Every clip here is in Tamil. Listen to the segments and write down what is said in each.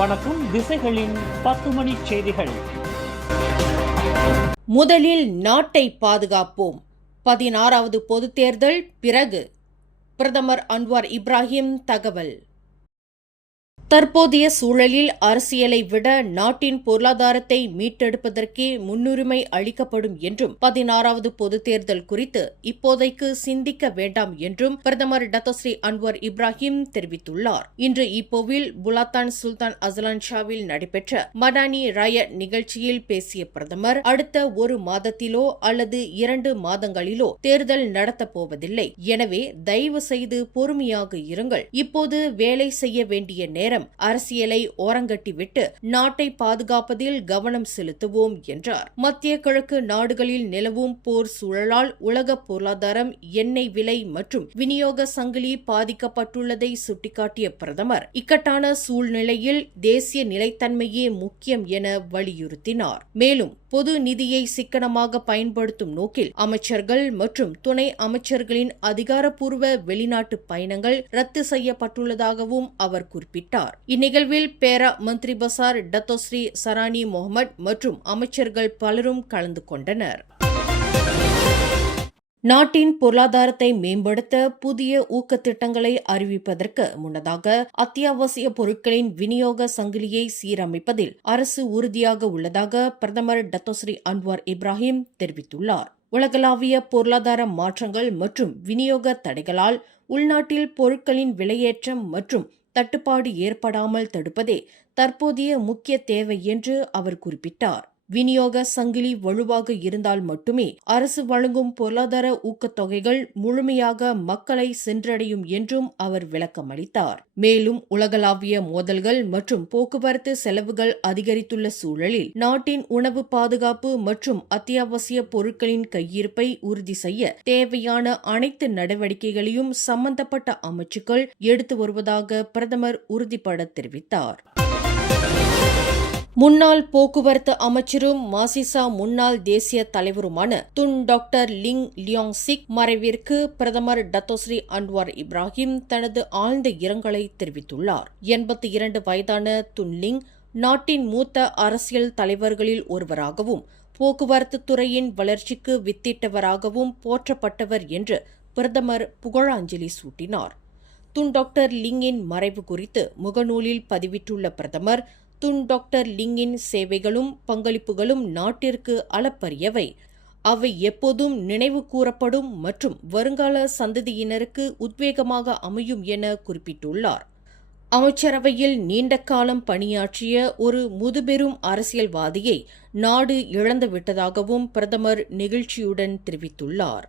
வணக்கம். திசைகளின் 10 மணி செய்திகள். முதலில் நாட்டை பாதுகாப்போம். 16வது பொதுத் தேர்தல் பிறகு பிரதமர் அன்வார் இப்ராஹிம் தகவல். தற்போதைய சூழலில் அரசியலை விட நாட்டின் பொருளாதாரத்தை மீட்டெடுப்பதற்கே முன்னுரிமை அளிக்கப்படும் என்றும் 16வது பொதுத் தேர்தல் குறித்து இப்போதைக்கு சிந்திக்க வேண்டாம் என்றும் பிரதமர் டத்தோஸ்ரீ அன்வார் இப்ராஹிம் தெரிவித்துள்ளார். இன்று இப்போவில் புலாத்தான் சுல்தான் அஸ்லான் ஷாவில் நடைபெற்ற மடானி ராயட் நிகழ்ச்சியில் பேசிய பிரதமர், அடுத்த ஒரு மாதத்திலோ அல்லது 2 மாதங்களிலோ தேர்தல் நடத்தப் போவதில்லை. எனவே தயவு செய்து பொறுமையாக இருங்கள். இப்போது வேலை செய்ய வேண்டிய நேரம். அரசியலை ஓரங்கட்டிவிட்டு நாட்டை பாதுகாப்பதில் கவனம் செலுத்துவோம் என்றார். மத்திய கிழக்கு நாடுகளில் நிலவும் போர் சூழலால் உலக பொருளாதாரம், எண்ணெய் விலை மற்றும் விநியோக சங்கிலி பாதிக்கப்பட்டுள்ளதை சுட்டிக்காட்டிய பிரதமர், இக்கட்டான சூழ்நிலையில் தேசிய நிலைத்தன்மையே முக்கியம் என வலியுறுத்தினார். மேலும் பொது நிதியை சிக்கனமாக பயன்படுத்தும் நோக்கில் அமைச்சர்கள் மற்றும் துணை அமைச்சர்களின் அதிகாரப்பூர்வ வெளிநாட்டு பயணங்கள் ரத்து செய்யப்பட்டுள்ளதாகவும் அவர் குறிப்பிட்டார். இந்நிகழ்வில் பேரா மந்திரி பசார் டத்தோஸ்ரீ சரானி முகமது மற்றும் அமைச்சர்கள் பலரும் கலந்து கொண்டனர். நாட்டின் பொருளாதாரத்தை மேம்படுத்த புதிய ஊக்கத்திட்டங்களை அறிவிப்பதற்கு முன்னதாக அத்தியாவசிய பொருட்களின் விநியோக சங்கிலியை சீரமைப்பதில் அரசு உறுதியாக உள்ளதாக பிரதமர் டத்தோஸ்ரீ அன்வார் இப்ராஹிம் தெரிவித்துள்ளார். உலகளாவிய பொருளாதார மாற்றங்கள் மற்றும் விநியோக தடைகளால் உள்நாட்டில் பொருட்களின் விலையேற்றம் மற்றும் தட்டுப்பாடு ஏற்படாமல் தடுப்பதே தற்போதைய முக்கிய தேவை என்று அவர் குறிப்பிட்டார். விநியோக சங்கிலி வலுவாக இருந்தால் மட்டுமே அரசு வழங்கும் பொருளாதார ஊக்கத்தொகைகள் முழுமையாக மக்களை சென்றடையும் என்றும் அவர் விளக்கமளித்தார். மேலும் உலகளாவிய மோதல்கள் மற்றும் போக்குவரத்து செலவுகள் அதிகரித்துள்ள சூழலில் நாட்டின் உணவு பாதுகாப்பு மற்றும் அத்தியாவசிய பொருட்களின் கையிருப்பை உறுதி செய்ய தேவையான அனைத்து நடவடிக்கைகளையும் சம்பந்தப்பட்ட அமைச்சுக்கள் எடுத்து வருவதாக பிரதமர் உறுதிபட தெரிவித்தார். முன்னாள் போக்குவரத்து அமைச்சரும் மாசிசா முன்னாள் தேசிய தலைவருமான Tun doctor Ling Liong Sik மறைவிற்கு பிரதமர் டத்தோஸ்ரீ அன்வார் இப்ராஹிம் தனது ஆழ்ந்த இரங்கலை தெரிவித்துள்ளார். 82 வயதான துன் லிங் நாட்டின் மூத்த அரசியல் தலைவர்களில் ஒருவராகவும் போக்குவரத்து துறையின் வளர்ச்சிக்கு வித்திட்டவராகவும் போற்றப்பட்டவர் என்று பிரதமர் புகழாஞ்சலி சூட்டினார். துன் டாக்டர் லிங்கின் மறைவு குறித்து முகநூலில் பதிவிட்டுள்ள பிரதமர், துன் டாக்டர் லிங்கின் சேவைகளும் பங்களிப்புகளும் நாட்டிற்கு அளப்பரியவை. அவை எப்போதும் நினைவு கூறப்படும் மற்றும் வருங்கால சந்ததியினருக்கு உத்வேகமாக அமையும் என குறிப்பிட்டுள்ளார். அமைச்சரவையில் நீண்ட காலம் பணியாற்றிய ஒரு முதுபெரும் அரசியல்வாதியை நாடு இழந்துவிட்டதாகவும் பிரதமர் நெகிழ்ச்சியுடன் தெரிவித்துள்ளார்.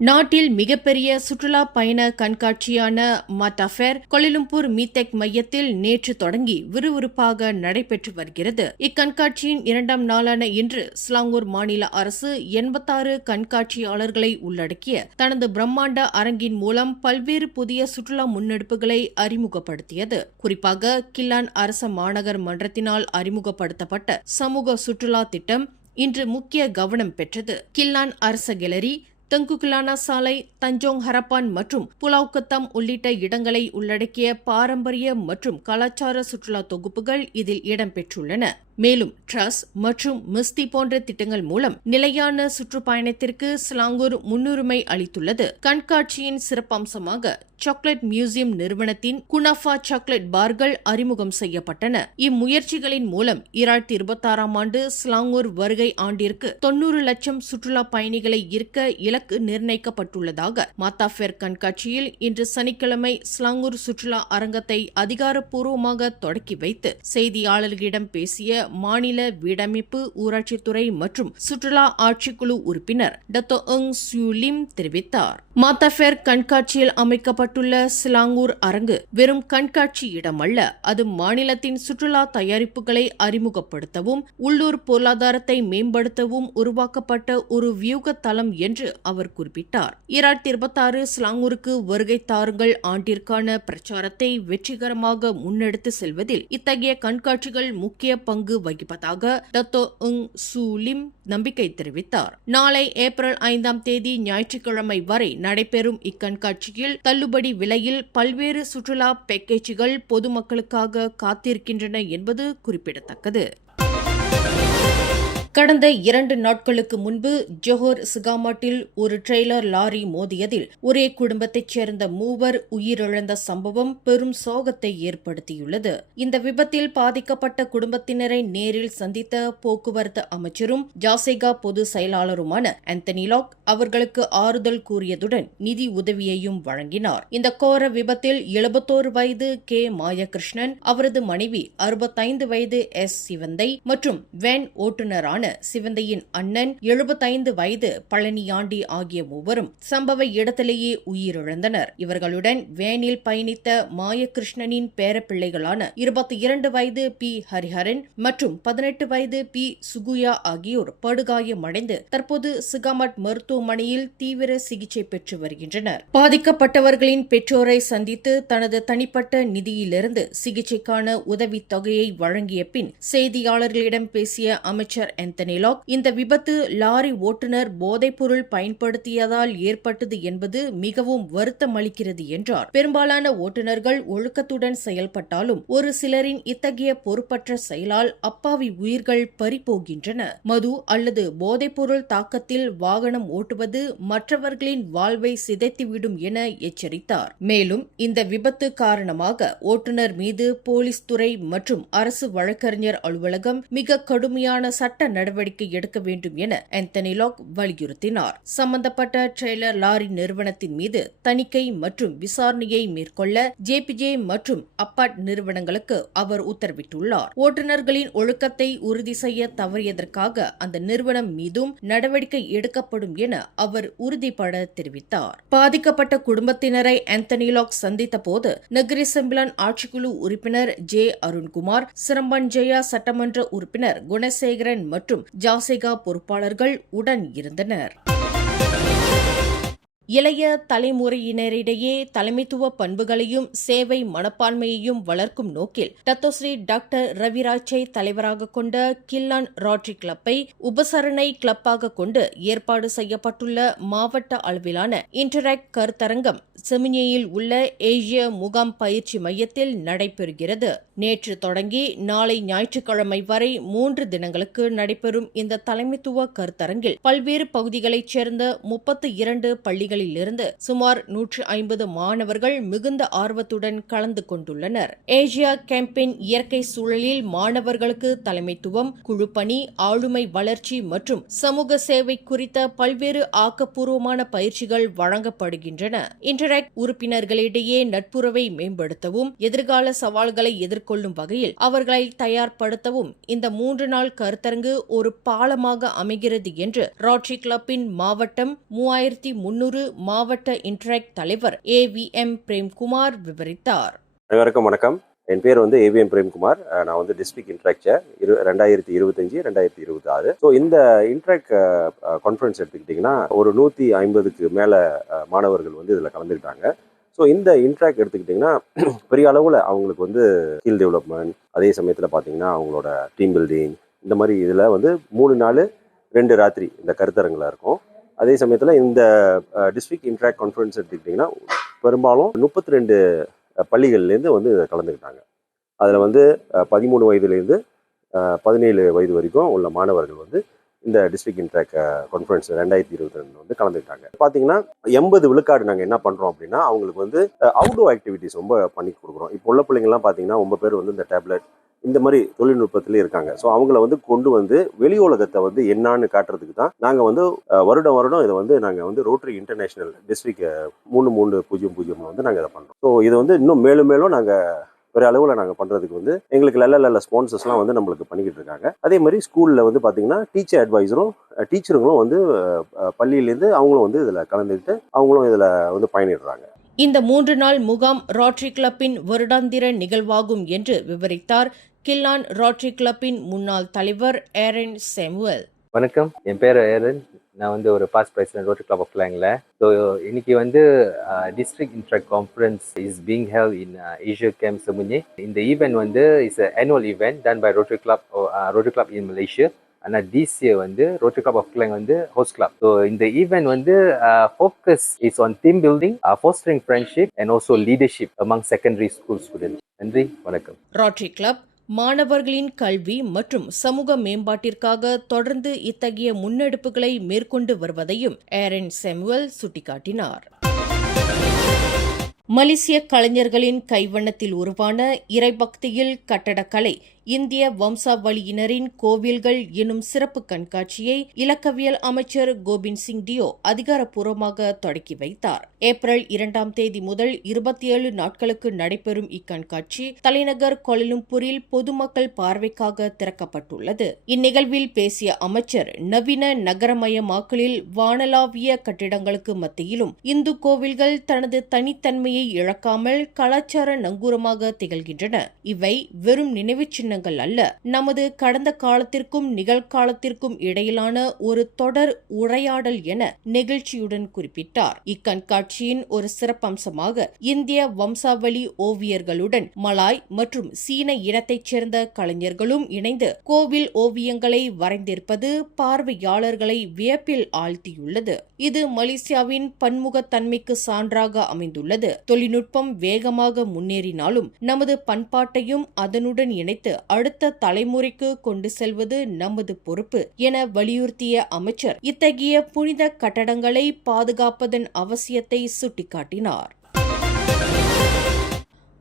நாட்டில் மிகப்பெரிய சுற்றுலா பயண கண்காட்சியான மட்டாஃபேர் கோலாலம்பூர் மீத்தெக் மையத்தில் நேற்று தொடங்கி விறுவிறுப்பாக நடைபெற்று வருகிறது. இக்கண்காட்சியின் 2ஆம் நாளான இன்று ஸ்லாங்கூர் மாநில அரசு 86 கண்காட்சியாளர்களை உள்ளடக்கிய தனது பிரம்மாண்ட அரங்கின் மூலம் பல்வேறு புதிய சுற்றுலா முன்னெடுப்புகளை அறிமுகப்படுத்தியது. குறிப்பாக கில்லான் அரச மாநகர் மன்றத்தினால் அறிமுகப்படுத்தப்பட்ட சமூக சுற்றுலா திட்டம் இன்று முக்கிய கவனம் பெற்றது. கில்லான் அரச கேலரி, தங்குகுலானா சாலை, தஞ்சோங் ஹரப்பான் மற்றும் புலாவ் கத்தாம் உள்ளிட்ட இடங்களை உள்ளடக்கிய பாரம்பரிய மற்றும் கலாச்சார சுற்றுலா தொகுப்புகள் இதில் இடம்பெற்றுள்ளன. மேலும் ட்ரஸ் மற்றும் மிஸ்தி போன்ற திட்டங்கள் மூலம் நிலையான சுற்றுப்பயணத்திற்கு ஸ்லாங்கூர் முன்னுரிமை அளித்துள்ளது. கண்காட்சியின் சிறப்பம்சமாக சாக்லேட் மியூசியம் நிறுவனத்தின் குனாஃபா சாக்லேட் பார்கள் அறிமுகம் செய்யப்பட்டன. இம்முயற்சிகளின் மூலம் 2026ஆம் ஆண்டு ஸ்லாங்கூர் வருகை ஆண்டிற்கு 90 லட்சம் சுற்றுலா பயணிகளை ஈர்க்க இலக்கு நிர்ணயிக்கப்பட்டுள்ளதாக மாத்தாஃபேர் கண்காட்சியில் இன்று சனிக்கிழமை ஸ்லாங்கூர் சுற்றுலா அரங்கத்தை அதிகாரப்பூர்வமாக தொடக்கி வைத்து செய்தியாளர்களிடம் பேசிய மாநில வீடமைப்பு, ஊராட்சித்துறை மற்றும் சுற்றுலா ஆட்சிக்குழு உறுப்பினர் டத்தோ எங் சியூலிம் தெரிவித்தார். மாத்தாஃபேர் கண்காட்சியில் அமைக்கப்பட்டுள்ள ஸ்லாங்கூர் அரங்கு வெறும் கண்காட்சி இடமல்ல, அது மாநிலத்தின் சுற்றுலா தயாரிப்புகளை அறிமுகப்படுத்தவும் உள்ளூர் பொருளாதாரத்தை மேம்படுத்தவும் உருவாக்கப்பட்ட ஒரு வியூக தளம் என்று அவர் குறிப்பிட்டார். 2026 ஸ்லாங்கூருக்கு வருகை தாருங்கள் ஆண்டிற்கான பிரச்சாரத்தை வெற்றிகரமாக முன்னெடுத்து செல்வதில் இத்தகைய கண்காட்சிகள் முக்கிய பங்கு பங்கு வகிப்பதாக டத்தோ உங் சூ லிம் நம்பிக்கை தெரிவித்தார். நாளை ஏப்ரல் 5ஆம் தேதி ஞாயிற்றுக்கிழமை வரை நடைபெறும் இக்கண்காட்சியில் தள்ளுபடி விலையில் பல்வேறு சுற்றுலா பேக்கேஜுகள் பொதுமக்களுக்காக காத்திருக்கின்றன என்பது குறிப்பிடத்தக்கது. கடந்த 2 நாட்களுக்கு முன்பு ஜோஹர் சிகாமாட்டில் ஒரு ட்ரெய்லர் லாரி மோதியதில் ஒரே குடும்பத்தைச் சேர்ந்த 3 உயிரிழந்த சம்பவம் பெரும் சோகத்தை ஏற்படுத்தியுள்ளது. இந்த விபத்தில் பாதிக்கப்பட்ட குடும்பத்தினரை நேரில் சந்தித்த போக்குவரத்து அமைச்சரும் ஜாசேகா பொது செயலாளருமான ஆந்தனி லாக் அவர்களுக்கு ஆறுதல் கூறியதுடன் நிதி உதவியையும் வழங்கினார். இந்த கோர விபத்தில் 71 வயது கே மாயகிருஷ்ணன், அவரது மனைவி 65 வயது எஸ் சிவந்தை மற்றும் வேன் ஓட்டுநரான சிவந்தையின் அண்ணன் 75 வயது பழனியாண்டி ஆகிய 3 சம்பவ இடத்திலேயே உயிரிழந்தனர். இவர்களுடன் வேனில் பயணித்த மாயகிருஷ்ணனின் பேரப்பிள்ளைகளான 22 வயது பி ஹரிஹரன் மற்றும் 18 வயது பி சுகுயா ஆகியோர் படுகாயமடைந்து தற்போது சிகாமட் மருத்துவமனையில் தீவிர சிகிச்சை பெற்று வருகின்றனர். பாதிக்கப்பட்டவர்களின் பெற்றோரை சந்தித்து தனது தனிப்பட்ட நிதியிலிருந்து சிகிச்சைக்கான உதவித் தொகையை வழங்கிய பின் செய்தியாளர்களிடம் பேசிய அமைச்சர் ஆந்தனி லாக், இந்த விபத்து லாரி ஓட்டுநர் போதைப்பொருள் பயன்படுத்தியதால் ஏற்பட்டது என்பது மிகவும் வருத்தமளிக்கிறது என்றார். பெரும்பாலான ஓட்டுநர்கள் ஒழுக்கத்துடன் செயல்பட்டாலும் ஒரு சிலரின் இத்தகைய பொறுப்பற்ற செயலால் அப்பாவி உயிர்கள் பறிபோகின்றன. மது அல்லது போதைப்பொருள் தாக்கத்தில் வாகனம் ஓட்டுவது மற்றவர்களின் வாழ்வை சிதைத்துவிடும் என எச்சரித்தார். மேலும் இந்த விபத்து காரணமாக ஓட்டுநர் மீது போலீஸ் துறை மற்றும் அரசு வழக்கறிஞர் அலுவலகம் மிக கடுமையான சட்ட நடவடிக்கை எடுக்க வேண்டும் என ஆந்தனி லாக் வலியுறுத்தினார். சம்பந்தப்பட்ட ட்ரெய்லர் லாரி நிறுவனத்தின் மீது தணிக்கை மற்றும் விசாரணையை மேற்கொள்ள ஜேபிஜே மற்றும் அப்பாட் நிறுவனங்களுக்கு அவர் உத்தரவிட்டுள்ளார். ஓட்டுநர்களின் ஒழுக்கத்தை உறுதி செய்ய தவறியதற்காக அந்த நிறுவனம் மீதும் நடவடிக்கை எடுக்கப்படும் என அவர் உறுதிபட தெரிவித்தார். பாதிக்கப்பட்ட குடும்பத்தினரை ஆந்தனி லாக் சந்தித்த போது நகரி செம்பிலான் ஆட்சிக்குழு உறுப்பினர் ஜே அருண்குமார், சிரம்பன் ஜெயா சட்டமன்ற உறுப்பினர் குணசேகரன் மற்றும் ஜாசேகா பொறுப்பாளர்கள் உடன் இருந்தனர். இளைய தலைமுறையினரிடையே தலைமைத்துவ பண்புகளையும் சேவை மனப்பான்மையையும் வளர்க்கும் நோக்கில் டத்தோஸ்ரீ டாக்டர் ரவிராஜை தலைவராக கொண்ட கில்லான் ராட்டரி கிளப்பை உபசரணை கிளப்பாக கொண்டு ஏற்பாடு செய்யப்பட்டுள்ள மாவட்ட அளவிலான இன்டராக்ட் கருத்தரங்கம் செமினியில் உள்ள ஏசிய முகாம் பயிற்சி மையத்தில் நடைபெறுகிறது. நேற்று தொடங்கி நாளை ஞாயிற்றுக்கிழமை வரை 3 தினங்களுக்கு நடைபெறும் இந்த தலைமைத்துவ கருத்தரங்கில் பல்வேறு பகுதிகளைச் சேர்ந்த 32 பள்ளிகளிலிருந்து சுமார் 150 மாணவர்கள் மிகுந்த ஆர்வத்துடன் கலந்து கொண்டுள்ளனர். ஏசியா கேம்பின் இயற்கை சூழலில் மாணவர்களுக்கு தலைமைத்துவம், குழுப்பணி, ஆளுமை வளர்ச்சி மற்றும் சமூக சேவை குறித்த பல்வேறு ஆக்கப்பூர்வமான பயிற்சிகள் வழங்கப்படுகின்றன. இன்டராக்ட் உறுப்பினர்களிடையே நட்புறவை மேம்படுத்தவும் எதிர்கால சவால்களை எதிர்கொள்ளும் வகையில் அவர்களை தயார்படுத்தவும் இந்த 3 நாள் கருத்தரங்கு ஒரு பாலமாக அமைகிறது என்று ராட்டரி கிளப்பின் மாவட்டம் 3300 மாவட்ட இன்டராக்ட் தலைவர் AVM பிரேம்குமார் விவரித்தார். அனைவருக்கும் வணக்கம். என் பேர் AVM பிரேம்குமார். நான் டிஸ்ட்ரிக்ட் இன்ட்ராக்டர் 2025-2026. ஸோ இந்த இன்ட்ராக்ட் கான்ஃபரன்ஸ் எடுத்துக்கிட்டிங்கன்னா ஒரு 150க்கு மேலே மாணவர்கள் இதில் கலந்துக்கிட்டாங்க. ஸோ இந்த இன்ட்ராக்ட் எடுத்துக்கிட்டிங்கன்னா பெரிய அளவில் அவங்களுக்கு ஸ்கில் டெவலப்மெண்ட், அதே சமயத்தில் பார்த்தீங்கன்னா அவங்களோட டீம் பில்டிங், இந்த மாதிரி இதில் 3 நாள் 2 ராத்திரி இந்த கருத்தரங்கில் இருக்கும். அதே சமயத்தில் இந்த டிஸ்ட்ரிக்ட் இன்ட்ராக்ட் கான்ஃபரன்ஸ் எடுத்துக்கிட்டிங்கன்னா பெரும்பாலும் 32 பள்ளிகள்லேருந்து கலந்துக்கிட்டாங்க. அதில் 13 வயதுலேருந்து 17 வயது வரைக்கும் உள்ள மாணவர்கள் இந்த டிஸ்ட்ரிக்ட் இன்ட்ராக்ட் கான்ஃபரன்ஸ் 2022 கலந்துக்கிட்டாங்க. பார்த்தீங்கன்னா 80 விழுக்காடு நாங்கள் என்ன பண்ணுறோம் அப்படின்னா அவங்களுக்கு அவுட்டோர் ஆக்டிவிட்டிஸ் ரொம்ப பண்ணி கொடுக்குறோம். இப்போ உள்ள பிள்ளைங்கள்லாம் பார்த்தீங்கன்னா 9 பேர் இந்த டேப்லெட் இந்த மாதிரி தொழில்நுட்பத்திலே இருக்காங்க. ஸோ அவங்கள கொண்டு வெளி உலகத்தை என்னான்னு காட்டுறதுக்கு தான் நாங்கள் வருடம் இதை நாங்கள் ரோட்டரி இன்டர்நேஷனல் டிஸ்ட்ரிக்ட் 3300 நாங்கள் இதை பண்ணுறோம். ஸோ இது இன்னும் மேலும் நாங்கள் ஒரு அளவில் நாங்கள் பண்ணுறதுக்கு எங்களுக்கு நல்ல ஸ்பான்சர்ஸ்லாம் நம்மளுக்கு பண்ணிக்கிட்டு இருக்காங்க. அதே மாதிரி ஸ்கூலில் பார்த்தீங்கன்னா டீச்சர் அட்வைசரும் டீச்சருங்களும் பள்ளியிலேருந்து அவங்களும் இதில் கலந்துக்கிட்டு அவங்களும் இதில் பயணிடுறாங்க. இந்த 3 நாள் முகாம் ராட்டரி கிளப்பின் வருடாந்திர நிகழ்வாகும் என்று விவரித்தார் கில்லான் ராட்டரி கிளப்பின் முன்னாள் தலைவர் ஏரன் சாமுவேல். வணக்கம், என் பேர் ஏரன். நான் வந்து ஒரு past president rotary club of கிளாங்கில். ஸோ இன்னைக்கு வந்து district interact conference is being held in Asia camp செமுனி. இந்த ஈவெண்ட் வந்து is annual event done by Rotary Club in Malaysia. ஆனால் this year வந்து ரோட்டரி கிளப் ஆஃப் கிளாங் வந்து ஹோஸ்ட் கிளப். ஸோ இந்த ஈவெண்ட் வந்து focus is on team building, fostering friendship and also leadership among secondary school students. நன்றி, வணக்கம். ரோட்டரி கிளப் மாணவர்களின் கல்வி மற்றும் சமூக மேம்பாட்டிற்காக தொடர்ந்து இத்தகைய முன்னெடுப்புகளை மேற்கொண்டு வருவதையும் ஏரன் சாமுவேல் சுட்டிக்காட்டினார். மலேசிய கலைஞர்களின் கைவண்ணத்தில் உருவான இறைபக்தியில் கட்டடக்கலை இந்திய வம்சாவளியினரின் கோவில்கள் எனும் சிறப்பு கண்காட்சியை இலக்கவியல் அமைச்சர் கோபிந்த் சிங் டியோ அதிகாரப்பூர்வமாக தொடக்கி வைத்தார். ஏப்ரல் 2 முதல் 27 நாட்களுக்கு நடைபெறும் இக்கண்காட்சி தலைநகர் கோலாலம்பூரில் பொதுமக்கள் பார்வைக்காக திறக்கப்பட்டுள்ளது. இந்நிகழ்வில் பேசிய அமைச்சர், நவீன நகரமயமாக்கலில் வானளாவிய கட்டிடங்களுக்கு மத்தியிலும் இந்து கோவில்கள் தனது தனித்தன்மையை இழக்காமல் கலாச்சார நங்கூரமாக திகழ்கின்றன. இவை வெறும் நினைவுச் சின்ன அல்ல, நமது கடந்த காலத்திற்கும் நிகழ்காலத்திற்கும் இடையிலான ஒரு தொடர் உரையாடல் என நெகிழ்ச்சியுடன் குறிப்பிட்டார். இக்கண்காட்சியின் ஒரு சிறப்பம்சமாக இந்திய வம்சாவளி ஓவியர்களுடன் மலாய் மற்றும் சீன இனத்தைச் சேர்ந்த கலைஞர்களும் இணைந்து கோவில் ஓவியங்களை வரைந்திருப்பது பார்வையாளர்களை வியப்பில் ஆழ்த்தியுள்ளது. இது மலேசியாவின் பன்முகத்தன்மைக்கு சான்றாக அமைந்துள்ளது. தொழில்நுட்பம் வேகமாக முன்னேறினாலும் நமது பண்பாட்டையும் அதனுடன் இணைத்து அடுத்த தலைமுறைக்கு கொண்டு செல்வது நமது பொறுப்பு என வலியுறுத்திய அமைச்சர் இத்தகைய புனித கட்டடங்களை பாதுகாப்பதன் அவசியத்தை சுட்டிக்காட்டினார்.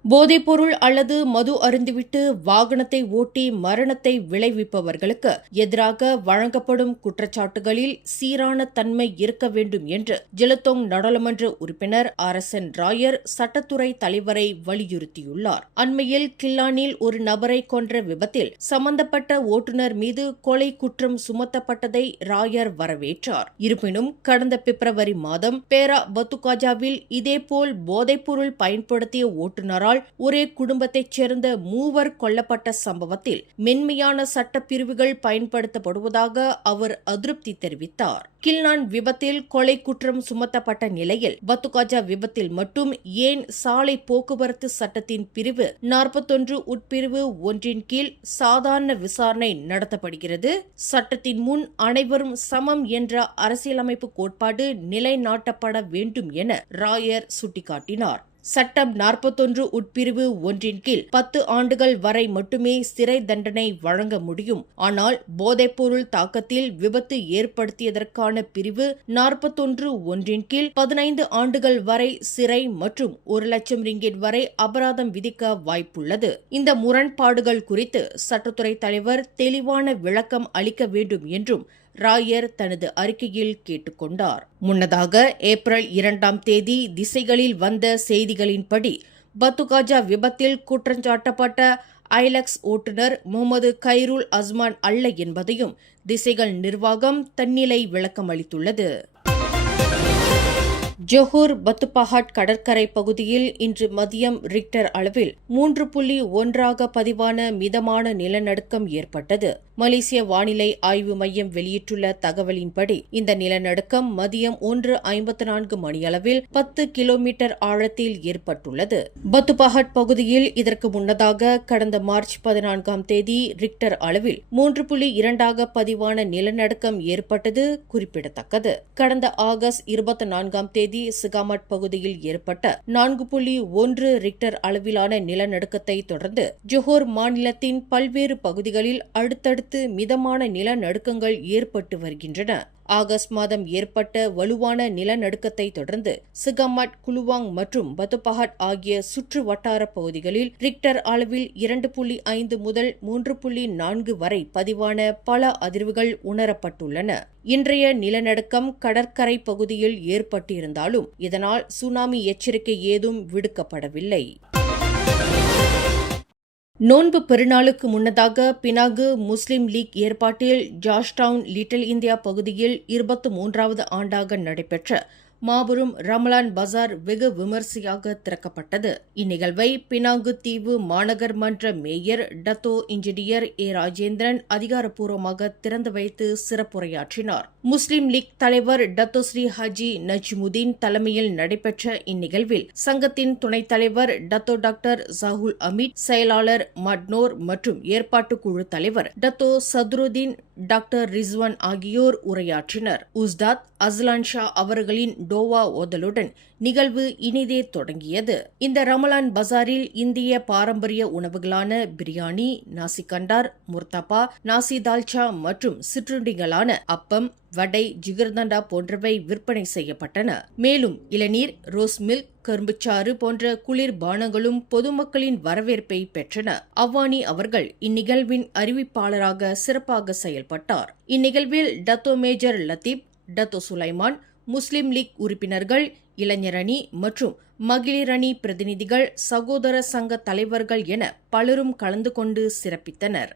போதைப்பொருள் அல்லது மது அருந்திவிட்டு வாகனத்தை ஓட்டி மரணத்தை விளைவிப்பவர்களுக்கு எதிராக வழங்கப்படும் குற்றச்சாட்டுகளில் சீரான தன்மை இருக்க வேண்டும் என்று ஜெலத்தோங் நாடாளுமன்ற உறுப்பினர் RSN ராயர் சட்டத்துறை தலைவரை வலியுறுத்தியுள்ளார். அண்மையில் கில்லானில் ஒரு நபரை கொன்ற விபத்தில் சம்பந்தப்பட்ட ஓட்டுநர் மீது கொலை குற்றம் சுமத்தப்பட்டதை ராயர் வரவேற்றார். இருப்பினும் கடந்த பிப்ரவரி மாதம் பேரா பத்துகாஜாவில் இதேபோல் போதைப்பொருள் பயன்படுத்திய ஓட்டுநரால் ஒரே குடும்பத்தைச் சேர்ந்த 3 கொல்லப்பட்ட சம்பவத்தில் மென்மையான சட்டப்பிரிவுகள் பயன்படுத்தப்படுவதாக அவர் அதிருப்தி தெரிவித்தார். கில்லான் விபத்தில் கொலை குற்றம் சுமத்தப்பட்ட நிலையில் பத்துகாஜா விபத்தில் மட்டும் ஏன் சாலை போக்குவரத்து சட்டத்தின் பிரிவு 41 உட்பிரிவு 1 கீழ் சாதாரண விசாரணை நடத்தப்படுகிறது? சட்டத்தின் முன் அனைவரும் சமம் என்ற அரசியலமைப்பு கோட்பாடு நிலைநாட்டப்பட வேண்டும் என ராயர் சுட்டிக்காட்டினார். சட்டம் 41 உட்பிரிவு 1 கீழ் 10 ஆண்டுகள் வரை மட்டுமே சிறை தண்டனை வழங்க முடியும். ஆனால் போதைப்பொருள் தாக்கத்தில் விபத்து ஏற்படுத்தியதற்கான பிரிவு 41(1) கீழ் 15 ஆண்டுகள் வரை சிறை மற்றும் 1 லட்சம் ரிங்கிட் வரை அபராதம் விதிக்க வாய்ப்புள்ளது. இந்த முரண்பாடுகள் குறித்து சட்டத்துறை தலைவர் தெளிவான விளக்கம் அளிக்க வேண்டும் என்றும் ராயர் தனது அறிக்கையில் கேட்டுக்கொண்டார். முன்னதாக ஏப்ரல் 2 திசைகளில் வந்த செய்திகளின்படி பத்துகாஜா விபத்தில் குற்றஞ்சாட்டப்பட்ட ஐலக்ஸ் ஓட்டுநர் முகமது கைருல் அஸ்மான் அல்ல என்பதையும் திசைகள் நிர்வாகம் தன்னிலை விளக்கம் அளித்துள்ளது. ஜொஹூர் பத்துபஹாட் கடற்கரை பகுதியில் இன்று மதியம் ரிக்டர் அளவில் 3.1 பதிவான மிதமான நிலநடுக்கம் ஏற்பட்டது. மலேசிய வானிலை ஆய்வு மையம் வெளியிட்டுள்ள தகவலின்படி இந்த நிலநடுக்கம் மதியம் 1:54 மணியளவில் 10 கிலோமீட்டர் ஆழத்தில் ஏற்பட்டுள்ளது. பத்துபஹாட் பகுதியில் இதற்கு முன்னதாக கடந்த மார்ச் 14 ரிக்டர் அளவில் 3.2 பதிவான நிலநடுக்கம் ஏற்பட்டது குறிப்பிடத்தக்கது. கடந்த ஆகஸ்ட் 24 சிகாமட் பகுதியில் ஏற்பட்ட 4.1 ரிக்டர் அளவிலான நிலநடுக்கத்தை தொடர்ந்து ஜொஹூர் மாநிலத்தின் பல்வேறு பகுதிகளில் அடுத்தடுத்து மிதமான நிலநடுக்கங்கள் ஏற்பட்டு வருகின்றன. ஆகஸ்ட் மாதம் ஏற்பட்ட வலுவான நிலநடுக்கத்தை தொடர்ந்து சிகாமட், குலுவாங் மற்றும் பத்துபஹாட் ஆகிய சுற்று வட்டார பகுதிகளில் ரிக்டர் அளவில் 2.5 முதல் 3.4 வரை பதிவான பல அதிர்வுகள் உணரப்பட்டுள்ளன. இன்றைய நிலநடுக்கம் கடற்கரை பகுதியில் ஏற்பட்டிருந்தாலும் இதனால் சுனாமி எச்சரிக்கை ஏதும் விடுக்கப்படவில்லை. நோன்பு பெருநாளுக்கு முன்னதாக பினாங்கு முஸ்லிம் லீக் ஏற்பாட்டில் ஜார்ஜ் டவுன் லிட்டில் இந்தியா பகுதியில் 23வது ஆண்டாக நடைபெற்ற மாபெரும் ரமலான் பஜார் வெகு விமரிசையாக திறக்கப்பட்டது. இந்நிகழ்வை பினாங்கு தீவு மாநகர் மன்ற மேயர் டத்தோ இன்ஜினியர் ஏ ராஜேந்திரன் அதிகாரப்பூர்வமாக திறந்து வைத்து சிறப்புரையாற்றினார். முஸ்லிம் லீக் தலைவர் டத்தோ ஸ்ரீ ஹாஜி நஜ்முதீன் தலைமையில் நடைபெற்ற இந்நிகழ்வில் சங்கத்தின் துணைத் தலைவர் டத்தோ டாக்டர் ஜாகுல் அமீத், செயலாளர் மட்னோர் மற்றும் ஏற்பாட்டு குழு தலைவர் டத்தோ சதுருதீன், டாக்டர் ரிஸ்வான் ஆகியோர் உரையாற்றினர். உஸ்தாத் அஸ்லான் ஷா அவர்களின் டோவா ஓதலுடன் நிகழ்வு இனிதே தொடங்கியது. இந்த ரமலான் பஜாரில் இந்திய பாரம்பரிய உணவுகளான பிரியாணி, நாசி கண்டார், முர்தபா, நாசி தால்ச்சா மற்றும் சிற்றுண்டிகளான அப்பம், வடை, ஜிகர்தண்டா போன்றவை விற்பனை செய்யப்பட்டன. மேலும் இளநீர், ரோஸ் மில்க், கரும்புச்சாறு போன்ற குளிர் பானங்களும் பொதுமக்களின் வரவேற்பை பெற்றன. அவ்வானி அவர்கள் இந்நிகழ்வின் அறிவிப்பாளராக சிறப்பாக செயல்பட்டார். இந்நிகழ்வில் Dato major Latif, Dato Sulaiman, Muslim League உறுப்பினர்கள், இளைஞரணி மற்றும் மகளிரணி பிரதிநிதிகள், சகோதர சங்க தலைவர்கள் என பலரும் கலந்து கொண்டு சிறப்பித்தனர்.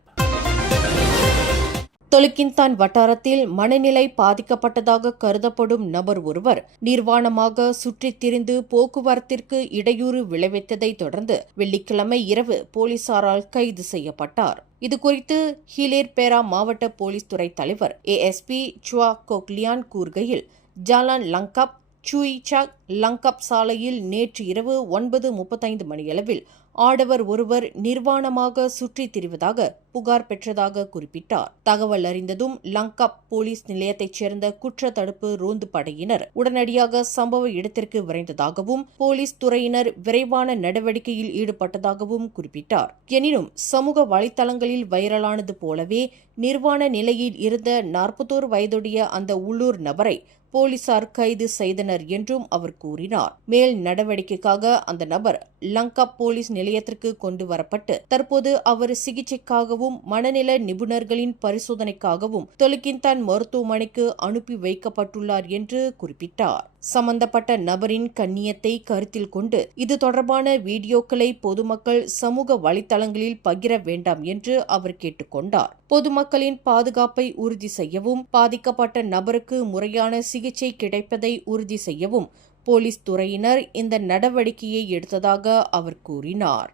தொலுக்கின்தான் வட்டாரத்தில் மனநிலை பாதிக்கப்பட்டதாக கருதப்படும் நபர் ஒருவர் நிர்வாணமாக சுற்றித் திரிந்து போக்குவரத்திற்கு இடையூறு விளைவித்ததை தொடர்ந்து வெள்ளிக்கிழமை இரவு போலீசாரால் கைது செய்யப்பட்டார். இதுகுறித்து ஹிலேர்பேரா மாவட்ட போலீஸ் துறை தலைவர் ASP சுவா கோக்லியான் கூறுகையில், ஜாலான் லங்காப் சூயிசாக் லங்காப் சாலையில் நேற்று இரவு 9:35 மணியளவில் ஆடவர் ஒருவர் நிர்வாணமாக சுற்றித் திரிவதாக புகார் பெற்றதாக குறிப்பிட்டார். தகவல் அறிந்ததும் லங்காப் போலீஸ் நிலையத்தைச் சேர்ந்த குற்ற தடுப்பு ரோந்து படையினர் உடனடியாக சம்பவ இடத்திற்கு விரைந்ததாகவும் போலீஸ் துறையினர் விரைவான நடவடிக்கையில் ஈடுபட்டதாகவும் குறிப்பிட்டார். எனினும் சமூக வலைதளங்களில் வைரலானது போலவே நிர்வாண நிலையில் இருந்த 41 வயதுடைய அந்த உள்ளூர் நபரை போலீசார் கைது செய்தனர் என்றும் அவர் கூறினார். மேல் நடவடிக்கைக்காக அந்த நபர் லங்காப் போலீஸ் நிலையத்திற்கு கொண்டு வரப்பட்டு தற்போது அவர் சிகிச்சைக்காகவும் மனநல நிபுணர்களின் பரிசோதனைக்காகவும் தொலுக்கின்தான் மருத்துவமனைக்கு அனுப்பி வைக்கப்பட்டுள்ளார் என்று குறிப்பிட்டார். சம்பந்தப்பட்ட நபரின் கண்ணியத்தை கருத்தில் கொண்டு இது தொடர்பான வீடியோக்களை பொதுமக்கள் சமூக வலைதளங்களில் பகிர வேண்டாம் என்று அவர் கேட்டுக்கொண்டார். பொதுமக்களின் பாதுகாப்பை உறுதி செய்யவும் பாதிக்கப்பட்ட நபருக்கு முறையான சிகிச்சை கிடைப்பதை உறுதி செய்யவும் போலீஸ் துறையினர் இந்த நடவடிக்கையை எடுத்ததாக அவர் கூறினார்.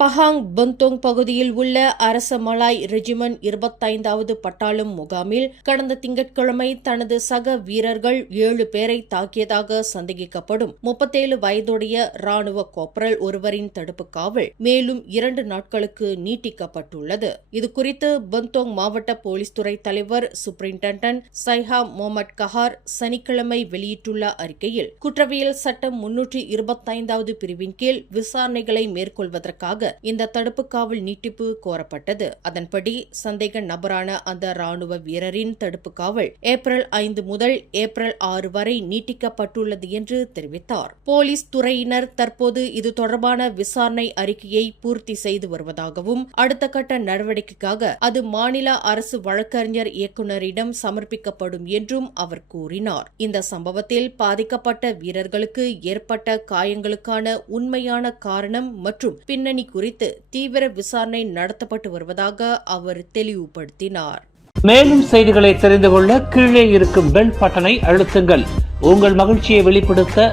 பஹாங் பந்தோங் பகுதியில் உள்ள அரச மலாய் ரெஜிமெண்ட் 25வது பட்டாளம் முகாமில் கடந்த திங்கட்கிழமை தனது சக வீரர்கள் 7 பேரை தாக்கியதாக சந்தேகிக்கப்படும் 37 வயதுடைய ராணுவ கோப்பரல் ஒருவரின் தடுப்பு காவல் மேலும் 2 நாட்களுக்கு நீட்டிக்கப்பட்டுள்ளது. இதுகுறித்து பந்தோங் மாவட்ட போலீஸ் துறை தலைவர் சூப்பரிண்டென்டன்ட் சைஹா முகமது கஹார் சனிக்கிழமை வெளியிட்டுள்ள அறிக்கையில், குற்றவியல் சட்டம் 325வது பிரிவின் கீழ் விசாரணைகளை மேற்கொள்வதற்காக இந்த தடுப்பு காவல் நீட்டிப்பு கோரப்பட்டது. அதன்படி சந்தேக நபரான அந்த ராணுவ வீரரின் தடுப்பு காவல் ஏப்ரல் 5 முதல் ஏப்ரல் 6 வரை நீட்டிக்கப்பட்டுள்ளது என்று தெரிவித்தார். போலீஸ் துறையினர் தற்போது இது தொடர்பான விசாரணை அறிக்கையை பூர்த்தி செய்து வருவதாகவும் அடுத்த கட்ட நடவடிக்கைக்காக அது மாநில அரசு வழக்கறிஞர் இயக்குநரிடம் சமர்ப்பிக்கப்படும் என்றும் அவர் கூறினார். இந்த சம்பவத்தில் பாதிக்கப்பட்ட வீரர்களுக்கு ஏற்பட்ட காயங்களுக்கான உண்மையான காரணம் மற்றும் பின்னணி குறித்து தீவிர விசாரணை நடத்தப்பட்டு வருவதாக அவர் தெளிவுபடுத்தினார். மேலும் செய்திகளை தெரிந்து கொள்ள கீழே இருக்கும் பெல் பட்டனை அழுத்துங்கள். உங்கள் மகிழ்ச்சியை வெளிப்படுத்த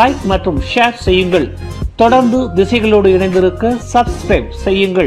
லைக் மற்றும் ஷேர் செய்யுங்கள். தொடர்ந்து திசைகளோடு இணைந்திருக்க சப்ஸ்கிரைப் செய்யுங்கள்.